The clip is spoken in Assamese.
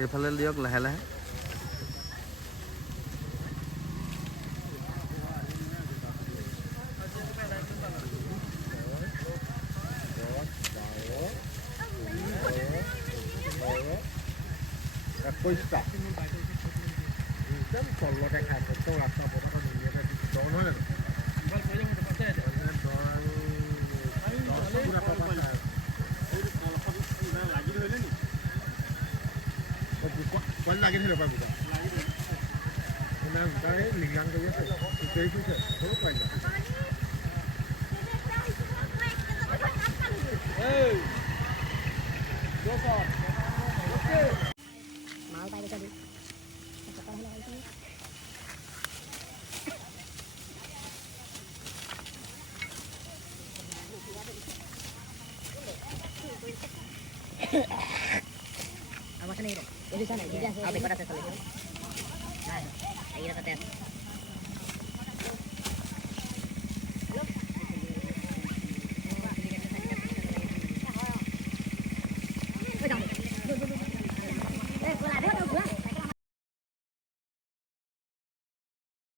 এইফালে দিয়ক লাহে লাহে। পইচা একদম তলতে খাই একদম ৰাস্তা পথত ধুনীয়াকৈ দ নহয় জানো লাগি ধৰিলে নি পোৱালি লাগি ধৰিলে বাৰু গোটা গোটা এই লিংগাং কৰি আছে গোটেই ফুৰিছে সৰু পোৱালি মাল পাই গৈছে আমার সামনে এটা এই দিশা নাই এটা আছে আর বেকার আছে চলে যায় এই এটা